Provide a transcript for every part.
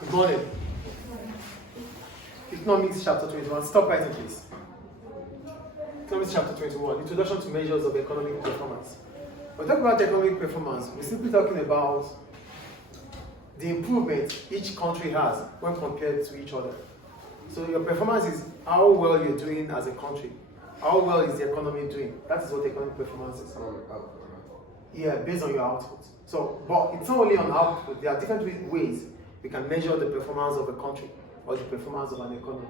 Good morning. Economics chapter 21. Stop writing, please. Economics chapter 21. Introduction to measures of economic performance. When we talk about economic performance, we're simply talking about the improvement each country has when compared to each other. So your performance is how well you're doing as a country. How well is the economy doing? That is what economic performance is. Yeah, based on your output. So, but it's not only on output. There are different ways we can measure the performance of a country or the performance of an economy.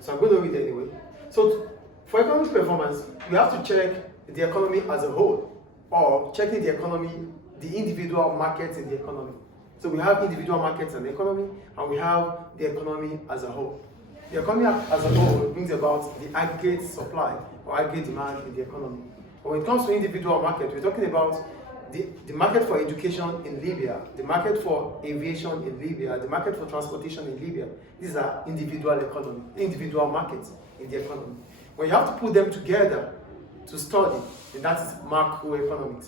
So I'm going to read anyway. So for economic performance, we have to check the economy as a whole, or checking the economy, the individual markets in the economy. So we have individual markets in the economy, and we have the economy as a whole. The economy as a whole brings about the aggregate supply or aggregate demand in the economy. But when it comes to individual market, we're talking about the market for education in Libya, the market for aviation in Libya, the market for transportation in Libya. These are individual markets in the economy. When you have to put them together to study, then that is macroeconomics.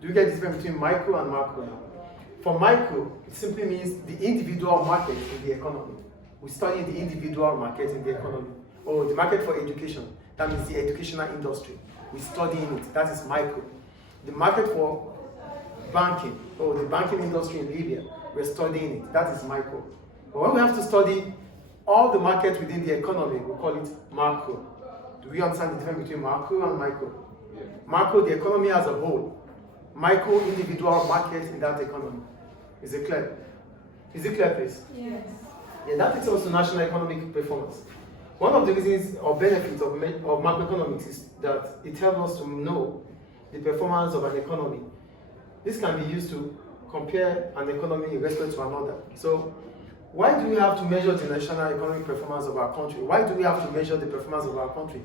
Do you get the difference between micro and macro now? For micro, it simply means the individual market in the economy. We study the individual market in the economy. Or the market for education, that means the educational industry. We study in it, that is micro. The market for banking, or the banking industry in Libya, we're studying it, that is micro. But when we have to study all the markets within the economy, we call it macro. Do we understand the difference between macro and micro? Yeah. Macro, the economy as a whole. Micro, individual markets in that economy. Is it clear? Is it clear, please? Yes. Yeah, that takes us to national economic performance. One of the reasons or benefits of macroeconomics is that it helps us to know the performance of an economy. This can be used to compare an economy in respect to another. So, why do we have to measure the national economic performance of our country? Why do we have to measure the performance of our country?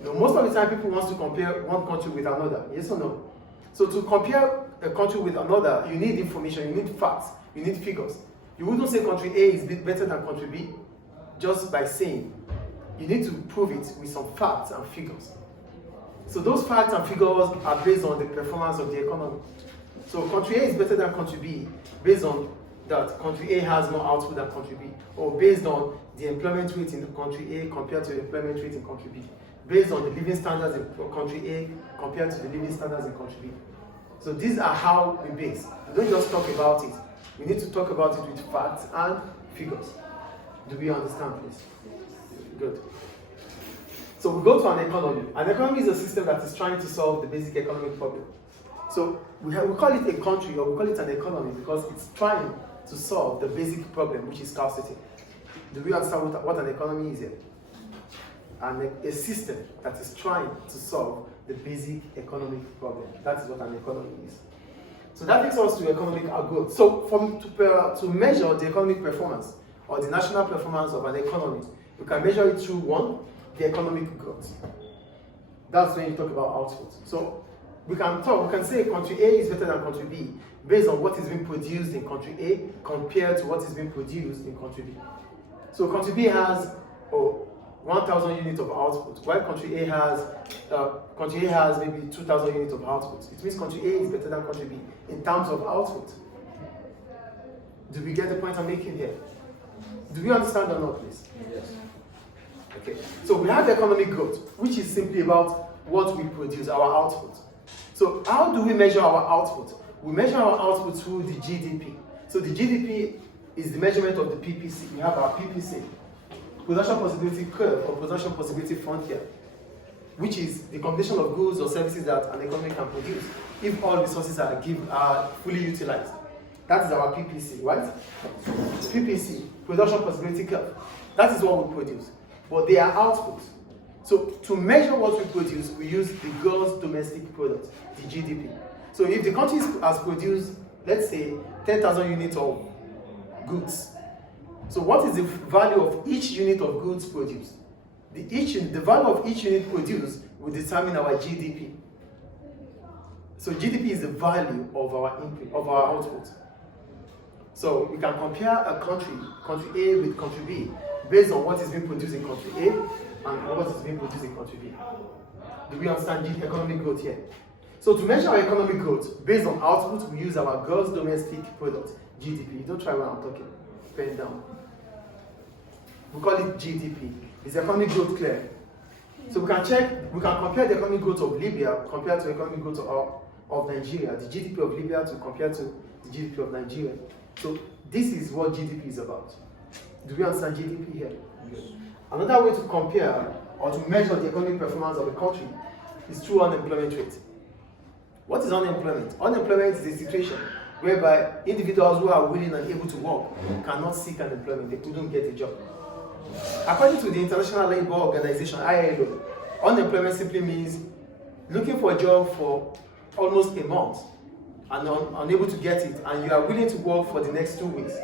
You know, most of the time people want to compare one country with another, yes or no? So to compare a country with another, you need information, you need facts, you need figures. You wouldn't say country A is better than country B just by saying. You need to prove it with some facts and figures. So those facts and figures are based on the performance of the economy. So country A is better than country B based on that country A has more output than country B, or based on the employment rate in country A compared to the employment rate in country B, based on the living standards in country A compared to the living standards in country B. So these are how we base. We don't just talk about it. We need to talk about it with facts and figures. Do we understand, please? Good. So we go to an economy. An economy is a system that is trying to solve the basic economic problem. So we call it a country, or we call it an economy because it's trying to solve the basic problem, which is scarcity. Do we understand what an economy is here? And a system that is trying to solve the basic economic problem. That is what an economy is. So that takes us to economic growth. So to measure the economic performance or the national performance of an economy, we can measure it through one, the economic growth. That's when you talk about output. So we can say country A is better than country B based on what is being produced in country A compared to what is being produced in country B. So country B has 1,000 units of output, while country A has maybe 2,000 units of output. It means country A is better than country B in terms of output. Do we get the point I'm making here? Do we understand or not, please? Yes. Okay. So we have economic growth, which is simply about what we produce, our output. So how do we measure our output? We measure our output through the GDP. So the GDP is the measurement of the PPC. We have our PPC, production possibility curve or production possibility frontier, which is the combination of goods or services that an economy can produce if all resources are fully utilized. That is our PPC, right? PPC, production possibility curve. That is what we produce. But they are outputs. So to measure what we produce, we use the gross domestic product, the GDP. So if the country has produced, let's say, 10,000 units of goods, so what is the value of each unit of goods produced? The value of each unit produced will determine our GDP. So GDP is the value of our input, of our output. So we can compare a country A with country B, based on what is being produced in country A and what is being produced in country B. Do we understand economic growth here? So to measure our economic growth based on output, we use our gross domestic product, GDP. Don't try what I'm talking. pen down. We call it GDP. Is economic growth clear? So we can compare the economic growth of Libya compared to economic growth of Nigeria, the GDP of Libya to compare to the GDP of Nigeria. So this is what GDP is about. Do we understand GDP here? Yes. Another way to compare or to measure the economic performance of a country is through unemployment rate. What is unemployment? Unemployment is a situation whereby individuals who are willing and able to work cannot seek an employment, they couldn't get a job. According to the International Labour Organization, ILO, unemployment simply means looking for a job for almost a month and unable to get it, and you are willing to work for the next 2 weeks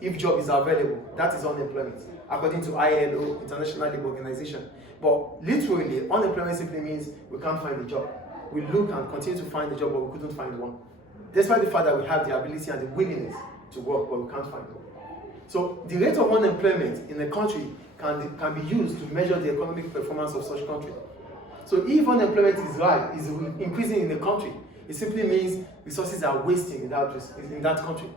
if job is available. That is unemployment, according to ILO, International Labour Organization. But literally, unemployment simply means we can't find a job. We look and continue to find a job, but we couldn't find one. Despite the fact that we have the ability and the willingness to work, but we can't find one. So the rate of unemployment in a country can be used to measure the economic performance of such country. So if unemployment is increasing in the country, it simply means resources are wasting in that country.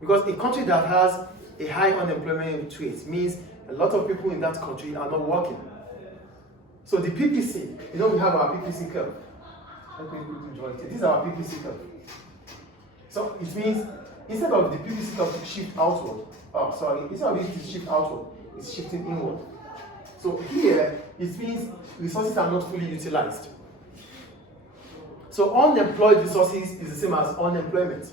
Because a country that has a high unemployment rate means a lot of people in that country are not working. So the PPC, we have our PPC curve. This is our PPC curve. So it means instead of the PPC curve to shift outward, instead of it to shift outward, it's shifting inward. So here, it means resources are not fully utilized. So unemployed resources is the same as unemployment.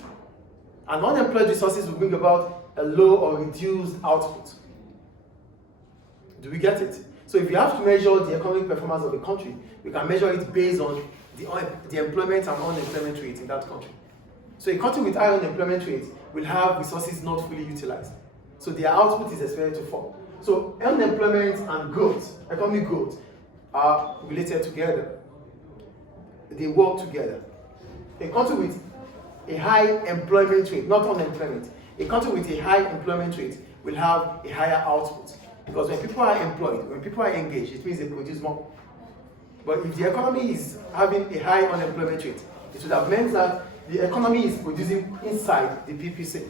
And unemployed resources will bring about a low or reduced output. Do we get it? So if you have to measure the economic performance of a country, we can measure it based on the employment and unemployment rate in that country. So a country with high unemployment rate will have resources not fully utilized. So their output is expected to fall. So unemployment and growth, economic growth, are related together. They work together. A country with a high employment rate, not unemployment, a country with a high employment rate will have a higher output. Because when people are employed, when people are engaged, it means they produce more. But if the economy is having a high unemployment rate, it would have meant that the economy is producing inside the PPC.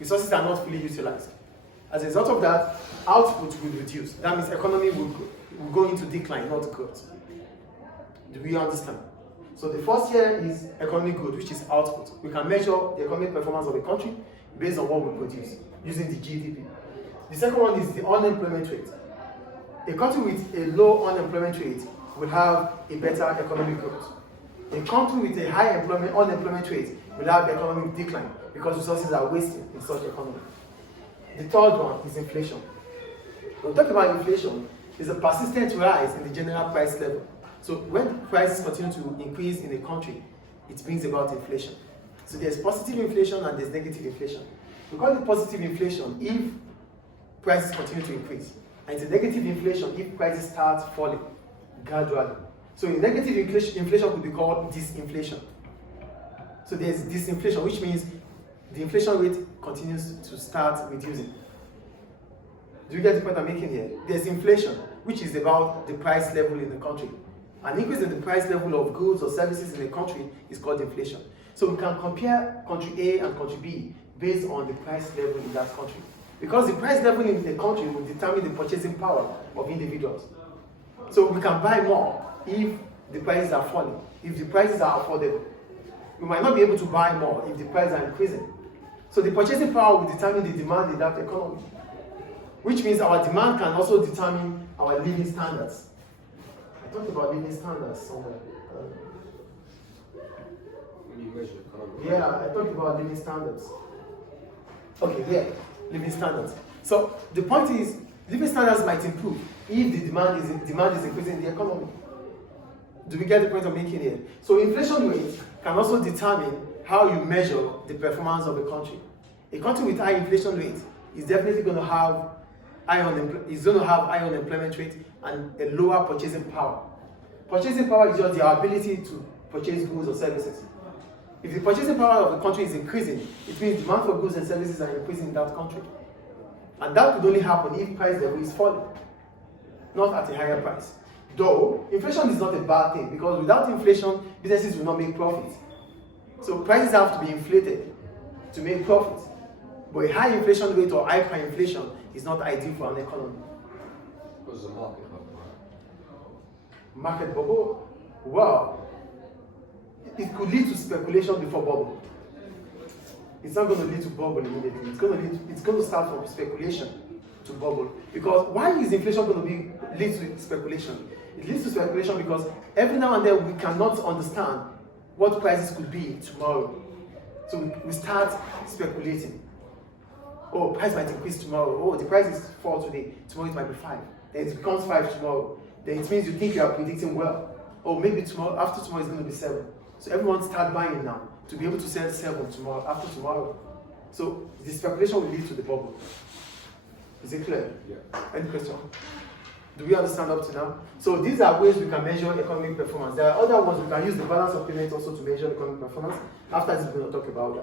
Resources are not fully utilized. As a result of that, output will reduce. That means economy will go into decline, not growth. Do we understand? So the first here is economic growth, which is output. We can measure the economic performance of a country based on what we produce, using the GDP. The second one is the unemployment rate. A country with a low unemployment rate will have a better economic growth. A country with a high unemployment rate will have economic decline because resources are wasted in such economy. The third one is inflation. When we talk about inflation, it's a persistent rise in the general price level. So when prices continue to increase in a country, it brings about inflation. So there's positive inflation and there's negative inflation. We call it positive inflation if prices continue to increase. And it's a negative inflation if prices start falling gradually. So in negative inflation could be called disinflation. So there's disinflation, which means the inflation rate continues to start reducing. Do you get the point I'm making here? There's inflation, which is about the price level in the country. An increase in the price level of goods or services in a country is called inflation. So we can compare country A and country B based on the price level in that country. Because the price level in the country will determine the purchasing power of individuals. So we can buy more if the prices are falling, if the prices are affordable. We might not be able to buy more if the prices are increasing. So the purchasing power will determine the demand in that economy, which means our demand can also determine our living standards. I talked about living standards somewhere. When you measure economy. Yeah, I talked about living standards. Okay, yeah, living standards. So the point is, living standards might improve if the demand is increasing in the economy. Do we get the point I'm making here? So inflation rate can also determine how you measure the performance of a country. A country with high inflation rate is definitely going to have high unemployment rate and a lower purchasing power. Purchasing power is just the ability to purchase goods or services. If the purchasing power of the country is increasing, it means demand for goods and services are increasing in that country. And that could only happen if price level is falling, not at a higher price. Though, inflation is not a bad thing, because without inflation, businesses will not make profit. So prices have to be inflated to make profit. But a high inflation rate or hyperinflation is not ideal for an economy. What's the market bubble? Market bubble, well, it could lead to speculation before bubble. It's not going to lead to bubble immediately. It's going to start from speculation to bubble. Because why is inflation going to lead to speculation? It leads to speculation because every now and then we cannot understand what prices could be tomorrow. So we start speculating. Oh, price might increase tomorrow. Oh, the price is 4 today. Tomorrow it might be 5. Then it becomes 5 tomorrow. Then it means you think you are predicting well. Oh, maybe tomorrow, after tomorrow it's going to be 7. So everyone start buying now to be able to sell 7 tomorrow, after tomorrow. So the speculation will lead to the bubble. Is it clear? Yeah. Any question? Do we understand up to now? So these are ways we can measure economic performance. There are other ones we can use the balance of payments also to measure economic performance. After this, we're going to talk about that.